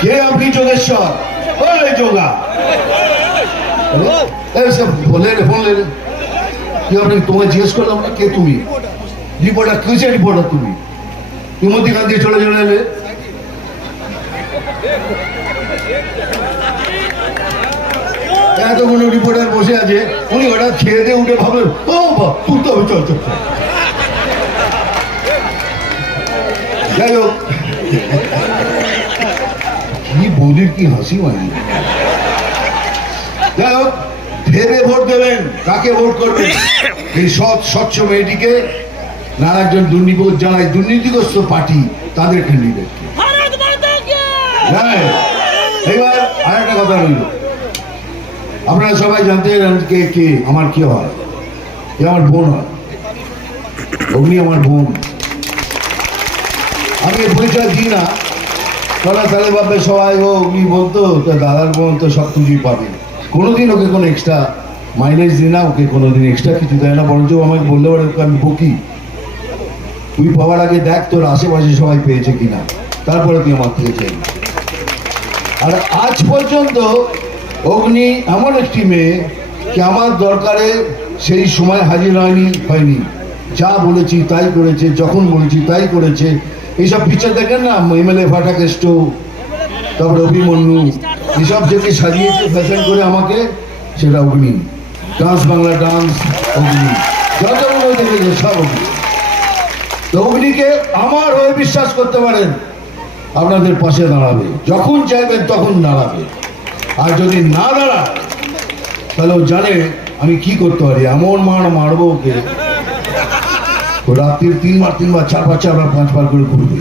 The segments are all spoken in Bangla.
কে আপনি যোগেশ্বর? ওই যোগা। এই সব বলে রে ফোন লে রে। কি আপনি তোমায় জিজ্ঞেস করলাম না কে তুমি? রিপোর্টার, কিসের রিপোর্টার তুমি? তুমি মধ্যিখান দিয়ে চলে চলে এলে। এতগুলো রিপোর্টার বসে আছে, উনি হঠাৎ খেয়ে দিয়ে উঠে ভাবলেন ও বা তুলতে হবে চল চল। যাই হোক। কি বৌদির কি হাসি মানে যাই হোক, ভেবে ভোট দেবেন, কাকে ভোট করবেন? এই সৎ, স্বচ্ছ মেয়েটিকে না একজন দুর্নীতিবোধ জানায় দুর্নীতিগ্রস্ত পার্টি তাদেরকে নিবে। হ্যাঁ, এবার আর একটা কথা রইল। আপনারা সবাই জানতে কে কে, আমার কি হয়? এ আমার বোন হয়। অগ্নি আমার বোন। আমি পরিচয় দিই না। তাহলে তাহলে ভাববে সবাই ও অগ্নি বলতো? দাদার বোন তো সব কিছুই পাবে। কোনোদিন ওকে কোনো এক্সট্রা মাইলেজ দিই না, ওকে কোনোদিন এক্সট্রা কিছু দেয় না, বরঞ্চ আমাকে বললে পারে আমি বকি, তুই পাওয়ার আগে দেখ তোর আশেপাশে সবাই পেয়েছে কিনা। তারপরে তুই আমার থেকে চাই আর আজ পর্যন্ত অগ্নি এমন একটি মেয়ে কি আমার দরকারে সেই সময় হাজির হয়নি হয়নি। যা বলেছি তাই করেছে, যখন বলেছি তাই করেছে। এইসব পিকচার দেখেন না? এমএলএ ফাটাকেষ্ট তারপরে অভিমন্যু এসব যেটি সাজিয়েছে ফ্যাশন করে আমাকে, সেটা অগ্নি। ডান্স বাংলা ডান্স অগ্নি। যতগুলো দেখেছে সব অগ্নি। তো অগ্নিকে আমার হয়ে বিশ্বাস করতে পারেন, আপনাদের পাশে দাঁড়াবে। যখন চাইবেন তখন দাঁড়াবে। আর যদি না দাঁড়ায়, তাহলে ও জানে আমি কি করতে পারি। এমন মার মারবো ওকে। ও রাত্রির তিনবার তিনবার, চারবার চারবার, পাঁচবার করে ঘুরবে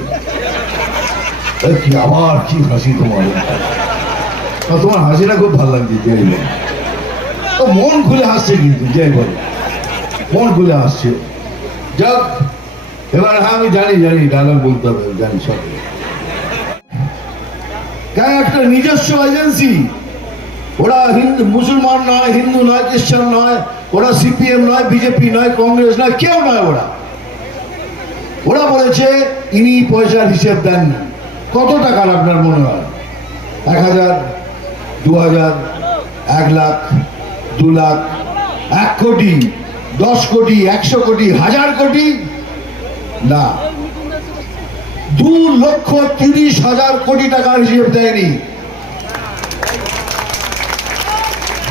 কি আবার কি হাসি তোমার। তোমার হাসিটা খুব ভালো লাগছে যাই বল। মন খুলে হাসছে কিন্তু যাই বল। মন খুলে হাসছে। যাক, এবার হ্যাঁ আমি জানি জানি ডায়লগ বলতে হবে, জানি সব। কেন একটা নিজস্ব এজেন্সি ওরা হিন্দু, মুসলমান নয়, হিন্দু নয়, খ্রিস্টান নয়, ওরা সিপিএম নয়, বিজেপি নয়, কংগ্রেস নয়, কেউ নয় ওরা। ওরা বলেছে, ইনি পয়সার হিসেব দেননি কত টাকার আপনার মনে হয়? এক হাজার, দু হাজার, এক লাখ, দু লাখ, এক কোটি, দশ কোটি, একশো কোটি, হাজার কোটি? না। দু লক্ষ তিরিশ হাজার কোটি টাকার হিসেব দেয়নি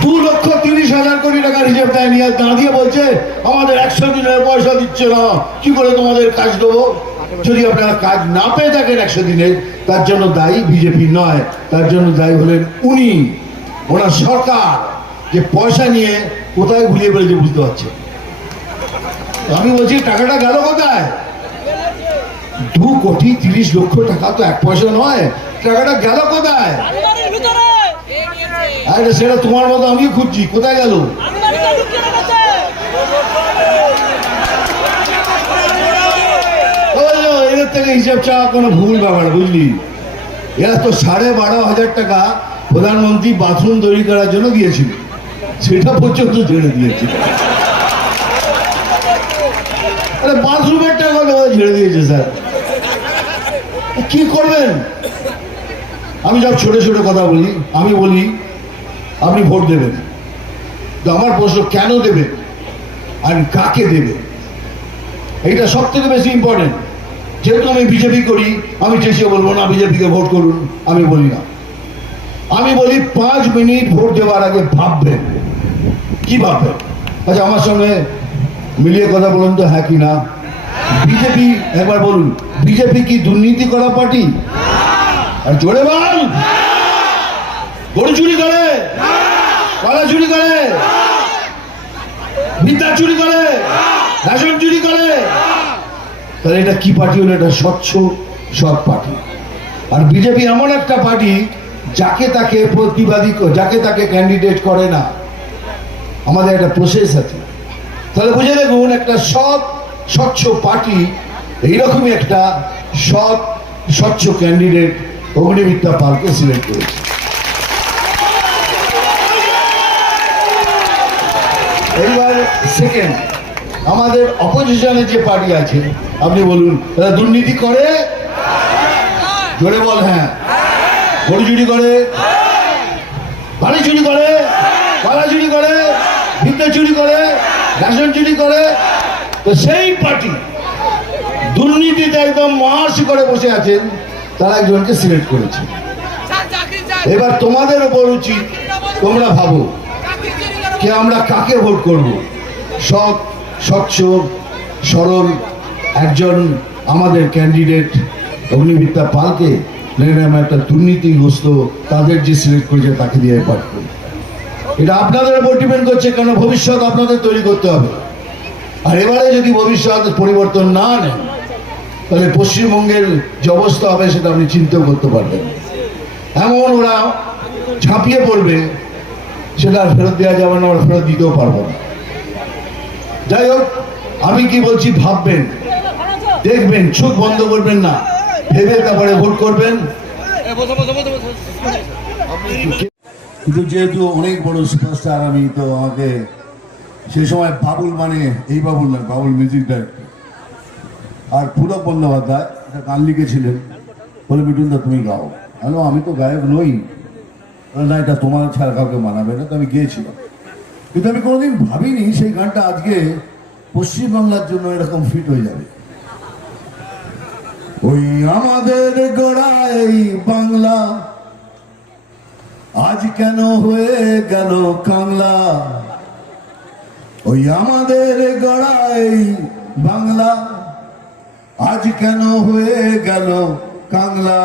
দু লক্ষ তিরিশ হাজার কোটি টাকার হিসেব দেয়নি আর দাঁড়িয়ে বলছে, আমাদের একশো দিনের পয়সা দিচ্ছে না। কি করে তোমাদের কাজ দেবো? যদি আপনারা কাজ না পেয়ে থাকেন একশো দিনের তার জন্য দায়ী বিজেপি নয়, তার জন্য দায়ী হলেন উনি। ওনার সরকার যে পয়সা নিয়ে কোথায় ঘুরিয়ে বেড়েছে বুঝতে পারছে আমি বলছি, টাকাটা গেল কোথায়? দু কোটি তিরিশ লক্ষ টাকা তো এক পয়সা নয়, টাকাটা গেল কোথায়? আরে সেটা তোমার মতো আমিও খুঁজছি। কোথায় গেল? যে এদের থেকে হিসাব চাওয়া কোনো ভুল ব্যাপার, বুঝলি? এরা তো সাড়ে বারো হাজার টাকা প্রধানমন্ত্রী বাথরুম তৈরি করার জন্য দিয়েছিল। সেটা পর্যন্ত ছেড়ে দিয়েছিল। আরে বাথরুমের টাকা ছেড়ে দিয়েছে, স্যার। কি করবেন? আমি সব ছোট ছোট কথা বলি, আমি বলি আপনি ভোট দেবেন। তো আমার প্রশ্ন, কেন দেবেন আর কাকে দেবে? এইটা সব থেকে বেশি ইম্পর্টেন্ট যেহেতু আমি বিজেপি করি, আমি চেষ্টা বলব, না, বিজেপিকে ভোট করুন। আমি বলি না। আমি বলি, পাঁচ মিনিট ভোট দেওয়ার আগে ভাববেন। কি ভাববেন? আচ্ছা আমার সঙ্গে মিলিয়ে কথা বলুন তো হ্যাঁ কি না? বিজেপি, একবার বলুন, বিজেপি কি দুর্নীতি করা পার্টি? আর জোরে বল! গরু চুরি করে! কলা চুরি করে। বিদ্যা চুরি করে। রেশন চুরি করে। তাহলে এটা কি পার্টি হলো? এটা স্বচ্ছ সৎ পার্টি। আর বিজেপি এমন একটা পার্টি যাকে তাকে প্রতিবাদী যাকে তাকে ক্যান্ডিডেট করে না। আমাদের একটা প্রসেস আছে। তাহলে বুঝে দেখুন, একটা সৎ, স্বচ্ছ পার্টি এইরকমই একটা সৎ, স্বচ্ছ ক্যান্ডিডেট অগ্নিমিত্রা পালকে সিলেক্ট করেছে। এইবার সেকেন্ড আমাদের অপোজিশনের যে পার্টি আছে আপনি বলুন এরা দুর্নীতি করে? জোরে বল হ্যাঁ। গরু চুরি করে? বাড়ি চুরি করে? কলা চুরি করে? ভিতরে চুরি করে? রেশন চুরি করে? তো সেই পার্টি দুর্নীতিতে একদম মহার্ষি করে বসে আছেন তারা একজনকে সিলেক্ট করেছে। এবার তোমাদের ওপর উচিত তোমরা ভাবো। যে আমরা কাকে ভোট করব? সৎ, স্বচ্ছ, সরল একজন আমাদের ক্যান্ডিডেট অগ্নিবিদ্যা পালকে আমরা একটা দুর্নীতিগ্রস্ত তাদের যে সিলেক্ট করেছে তাকে দিয়ে পাঠ এটা আপনাদের উপর ডিপেন্ড করছে কেন? ভবিষ্যৎ আপনাদের তৈরি করতে হবে। আর এবারে যদি ভবিষ্যৎ পরিবর্তন না নেন, তাহলে পশ্চিমবঙ্গের যে অবস্থা হবে সেটা আপনি চিন্তাও করতে পারবেন এমন ওরা ঝাঁপিয়ে পড়বে সেটা ফেরত দেওয়া যাবে না, আমরা ফেরত দিতেও পারব না। যাই হোক, আমি কি বলছি ভাববেন, দেখবেন, চোখ বন্ধ করবেন না, ভেবে তারপরে ভোট করবেন। কিন্তু যেহেতু অনেক বড় সুপারস্টার আমি তো আমাকে সে সময় বাবুল মানে এই বাবুল নয়, বাবুল মিউজিক ডাইরেক্টর আর পুলক বন্দ্যোপাধ্যায়, একটা গান লিখেছিলেন, বলে মিঠুন দা তুমি গাও। হ্যালো, আমি তো গায়ক নই। না, এটা তোমার ছাড়া কাউকে মানাবে না। তো আমি গিয়েছিলাম। কিন্তু আমি কোনোদিন ভাবিনি সেই গানটা আজকে পশ্চিমবাংলার জন্য এরকম ফিট হয়ে যাবে। ওই আমাদের গোড়ায় বাংলা আজ কেন হয়ে গেল কাংলা? ওই আমাদের গড়াই বাংলা আজ কেন হয়ে গেল কাংলা?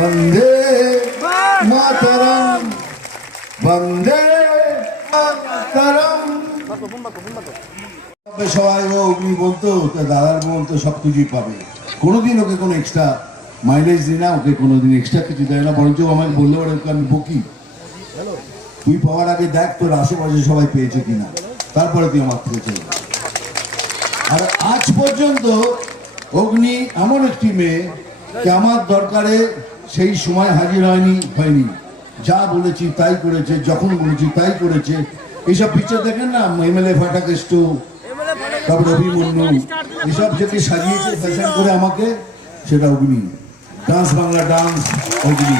বন্দে মাতরম। বন্দে মাতরম। সবাই অগ্নি বলতো দাদার বোন তো সব কিছুই পাবে। কোনোদিন ওকে কোনো এক্সট্রা মাইলেজ দিই না ওকে কোনোদিন এক্সট্রা কিছু দেয় না বরঞ্চ আমাকে বললে ওরা আমি বকি। তুই পাওয়ার আগে দেখ তোর আশেপাশে সবাই পেয়েছে কিনা। তারপরে তুই আমার থেকে চলে। আর আজ পর্যন্ত অগ্নি এমন একটি মেয়ে যে দরকারে সেই সময় হাজির হয়নি হয়নি। যা বলেছি তাই করেছে, যখন বলেছি তাই করেছে। এইসব পিকচার দেখেন না? এমএলএ ফাটাকেষ্টু, তারপরে অভিমন্যু এসব যেটি সাজিয়েছে ফ্যাশন করে আমাকে, সেটা অগ্নি ডান্স বাংলা ডান্স অগ্নি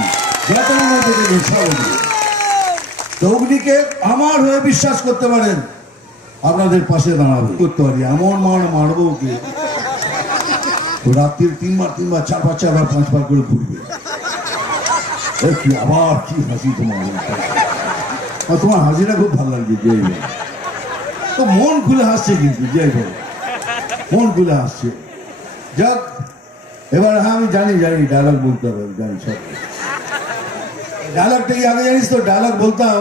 অগ্নিকে আমার হয়ে বিশ্বাস করতে পারেন। আপনাদের পাশে দাঁড়াবে। করতে পারি। এমন মার মারবো ওকে। রাত্রির তিনবার তিনবার, চারবার চারবার, পাঁচবার করে ঘুরবে। আবার কি হাসি তোমার তোমার হাসিটা খুব ভালো লাগছে, জয় ভাই তো মন খুলে হাসছে কিন্তু, জয় ভাই মন খুলে হাসছে। যাক, এবার হ্যাঁ আমি জানি জানি ডায়লগ বলতে হবে, জানি সব। ডায়লগটা কি আগে জানিস তো ডায়লগ বলতাম,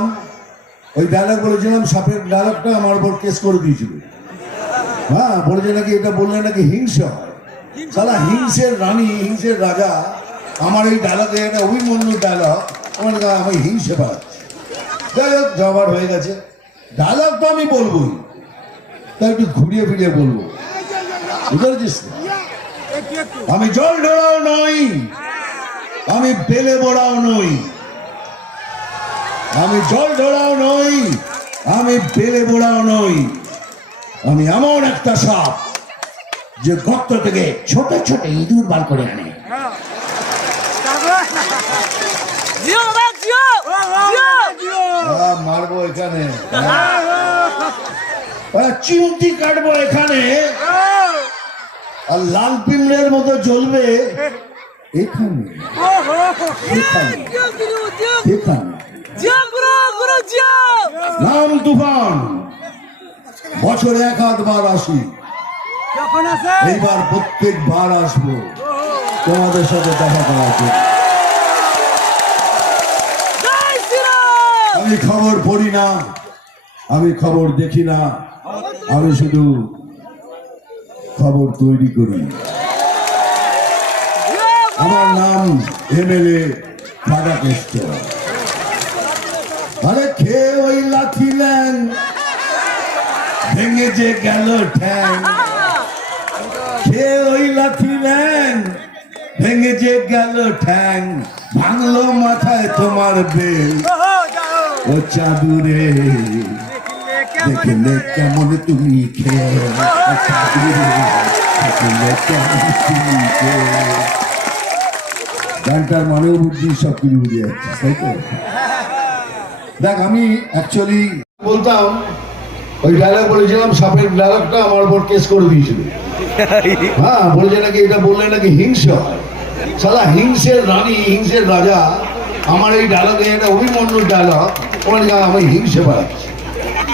ওই ডায়লগ বলেছিলাম, সাপের ডায়লগটা আমার উপর কেস করে দিয়েছিল। হ্যাঁ বলেছে নাকি, এটা বললে নাকি হিংসা হয়। সালা হিংসের রানী, হিংসের রাজা, আমার এই ডায়লগে একটা অভিমন্যু ডায়লগ আমার আমি হিংসে পাচ্ছি যাই হোক জবার হয়ে গেছে। ডায়লগ তো আমি বলবোই। তা একটু ঘুরিয়ে ফিরিয়ে বলব। আমি জল ঢোড়াও নই। আমি বেলে বড়াও নই। আমি জল ঢোড়াও নই। আমি বেলে বোড়াও নই। আমি এমন একটা সাপ। যে গর্ত থেকে ছোট ছোট ইঁদুর বার করে আনে। মারবো এখানে। চিমটি কাটবো এখানে। আর লাল পিমড়ের মতো জ্বলবে বছরে এক আধবার আসি। যখন আছে এইবার প্রত্যেকবার আসব। তোমাদের সাথে দেখা করার জন্য। আমি খবর পড়ি না। আমি খবর দেখি না। আমি শুধু খবর তৈরি করি। আমার নাম এমএলএ কেষ্ট আরে খেয়ে ওই লাথিলেন ভেঙে যে গেল ঠ্যাং। খেয়ে ওই ভেঙে যে গেল ঠ্যাং, ভাঙলো মাথায় তোমার বেল। ও চাদুরে, দেখলে কেমন তুমি গানটার মানেও বুঝছি সব কিছু বুঝে যাচ্ছে, তাই তো? দেখ, আমি অ্যাকচুয়ালি বলতাম, ওই ডায়লগ বলেছিলাম, সাপের ডায়লগটা আমার উপর কেস করে দিয়েছিল। হ্যাঁ নাকি, এটা বললে নাকি সালা হিংসের রানী হিংসের রাজা, আমার এই ডায়লগে অভিমন্যুর ডায়লগ আমি হিংসে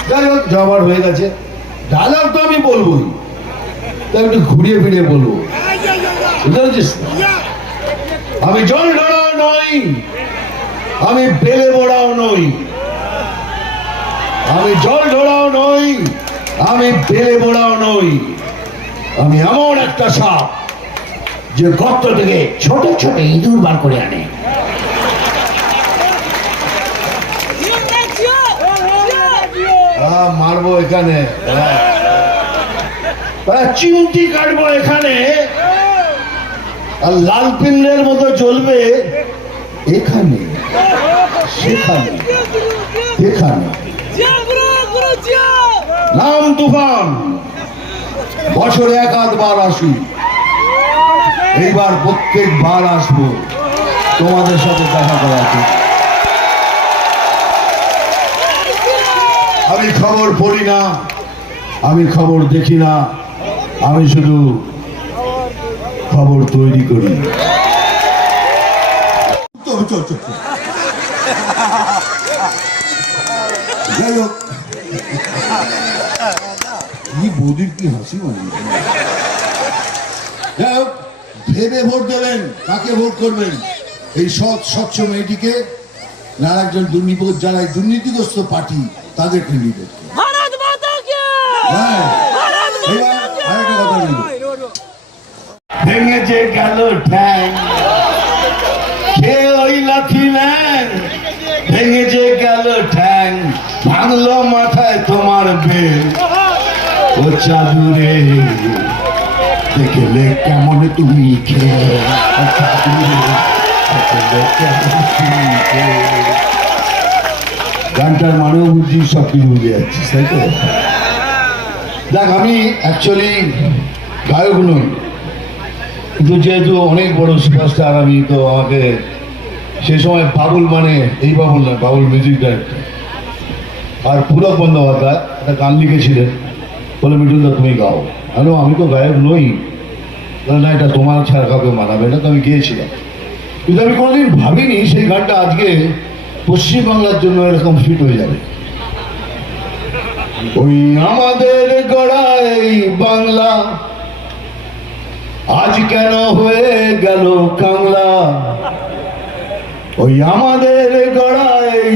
যাই হোক হয়ে গেছে। ডায়লগ তো আমি তাই একটু ঘুরিয়ে ফিরিয়ে বলব। আমি জল ঢোড়াও নই, আমি বেলে বড়াও নই। আমি জল ঢোড়াও নই, আমি বেলে বড়াও নই। আমি এমন একটা সাপ যে গর্ত থেকে ছোট ছোট ইঁদুর বার করে আনে। মারবো এখানে। চিমটি কাটবো এখানে। আর লাল পিন্ডের মতো জ্বলবে এখানে, সেখানে এখানে নাম তুফান। বছরে এক আধবার আসি এইবার প্রত্যেকবার আসব। তোমাদের সাথে দেখা করাতে। আমি খবর পড়ি না, আমি খবর দেখি না, আমি শুধু খবর তৈরি করি। যাই হোক। কি বৌদির কি হাসি ভেবে ভোট দেবেন কাকে ভোট করবেন? এই সৎ স্বচ্ছ মেয়েটিকে না একজন দুর্নীপদ যারা এই দুর্নীতিগ্রস্ত পার্টি তাদেরকে নিবে হ্যাঁ, ভেঙেছে গেল ঠ্যাং খেয়ে ওই লাথি ম্যাং ভেঙেছে গেল ঠ্যাং ভাঙলো মাথায় তোমার বেল। ও চাদুরে, দেখলে কেমন তুমি গানটার মানেও বুঝছি সব কিছু বুঝে যাচ্ছিস, তাই তো? দেখ, আমি অ্যাকচুয়ালি গায়ক নই। কিন্তু যেহেতু অনেক বড় সুপারস্টার আমি তো আমাকে সে সময় বাবুল মানে এই বাবুল না বাবুল মিউজিক ডাইরেক্টর আর পুলক বন্দ্যোপাধ্যায় একটা গান লিখেছিলেন। বলে মিঠুনদা তুমি গাও। আরে আমি তো গায়ক নই। না এটা তোমার ছাড়া কাউকে মানাবে না তো আমি গিয়েছিলাম। কিন্তু আমি কোনোদিন ভাবিনি সেই গানটা আজকে পশ্চিমবাংলার জন্য এরকম ফিট হয়ে যাবে। ওই আমাদের গড়াই বাংলা, আজ কেন হয়ে গেল কাংলা? ওই আমাদের গড়াই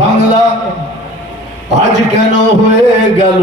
বাংলা, আজ কেন হয়ে গেল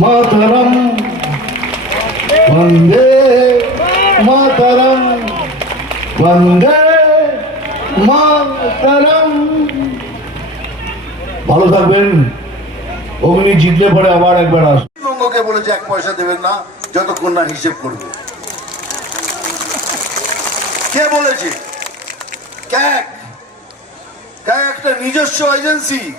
মাতরম। বন্দে মাতরম। বন্দে মাতরম। ভালো থাকবেন। অগ্নি জিতলে পরে আবার একবার আস বঙ্গকে বলেছে, এক পয়সা দেবেন না, যতক্ষণ না হিসেব করবে। কে বলেছে? ক্যাক। ক্যাক একটা নিজস্ব এজেন্সি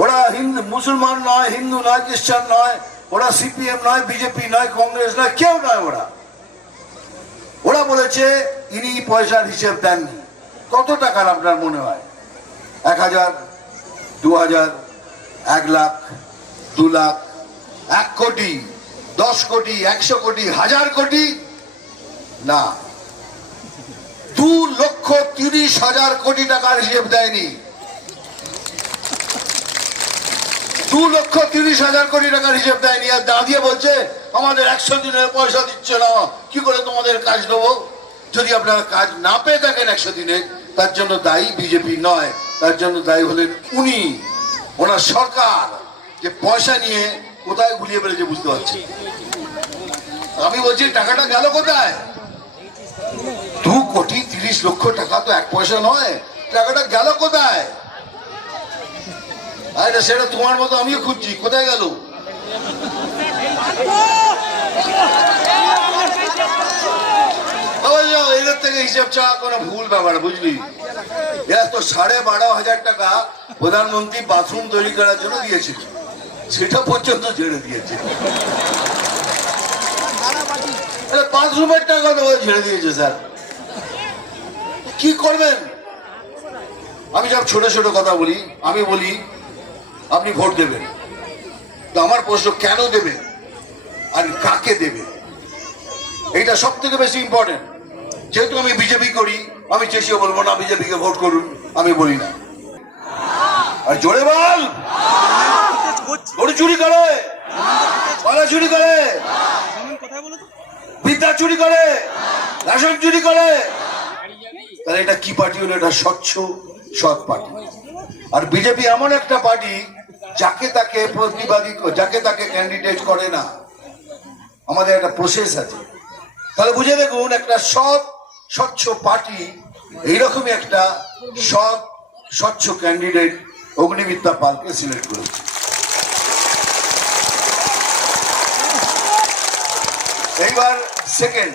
ওরা হিন্দু, মুসলমান নয়, হিন্দু নয়, খ্রিস্টান নয়, ওরা সিপিএম নয়, বিজেপি নয়, কংগ্রেস নয়, কেউ নয় ওরা। ওরা বলেছে, ইনি পয়সার হিসেব দেননি। কত টাকার আপনার মনে হয়? এক হাজার, দু হাজার, এক লাখ, দু লাখ, এক কোটি, দশ কোটি, একশো কোটি, হাজার কোটি? না। দু লক্ষ তিরিশ হাজার কোটি টাকার হিসেব দেয়নি। দু লক্ষ তিরিশ হাজার কোটি টাকার হিসেব দেয়নি। আর দাঁড়িয়ে বলছে, আমাদের একশো দিনের পয়সা দিচ্ছে না। কি করে তোমাদের কাজ দেবো? যদি আপনারা কাজ না পেয়ে থাকেন একশো দিনে, তার জন্য দায়ী বিজেপি নয়। তার জন্য দায়ী হলেন উনি। ওনার সরকার যে পয়সা নিয়ে কোথায় গুলিয়ে বেড়েছে বুঝতে পারছি আমি বলছি, টাকাটা গেল কোথায়? দু কোটি তিরিশ লক্ষ টাকা তো এক পয়সা নয়। টাকাটা গেল কোথায়? আরে সেটা তোমার মতো আমিও খুঁজছি। কোথায় গেল? এদের থেকে হিসাব চাওয়া কোনো ভুল ব্যাপার, বুঝলি? এরা তো সাড়ে বারো হাজার টাকা প্রধানমন্ত্রী বাথরুম তৈরি করার জন্য দিয়েছিল সেটা পর্যন্ত ছেড়ে দিয়েছে। বাথরুমের টাকা তো ছেড়ে দিয়েছে, স্যার। কি করবেন? আমি সব ছোট ছোট কথা বলি, আমি বলি আপনি ভোট দেবেন। তো আমার প্রশ্ন, কেন দেবেন? আর কাকে দেবে এইটা সব থেকে বেশি ইম্পর্টেন্ট যেহেতু আমি বিজেপি করি, আমি চেষ্টা বলব, না, বিজেপিকে ভোট করুন। আমি বলি না। আর জোরে বল! চুরি করে! কলা চুরি করে! বিদ্যা চুরি করে! রেশন চুরি করে! তাহলে এটা কি পার্টি হলো? এটা স্বচ্ছ সৎ পার্টি। আর বিজেপি এমন একটা পার্টি যাকে তাকে প্রতিবাদী যাকে তাকে ক্যান্ডিডেট করে না, আমাদের একটা প্রসেস আছে। তাহলে বুঝে দেখুন, একটা সৎ, স্বচ্ছ পার্টি, এইরকমই একটা সৎ, স্বচ্ছ ক্যান্ডিডেট অগ্নিমিত্রা পালকে সিলেক্ট করেছে। এইবার সেকেন্ড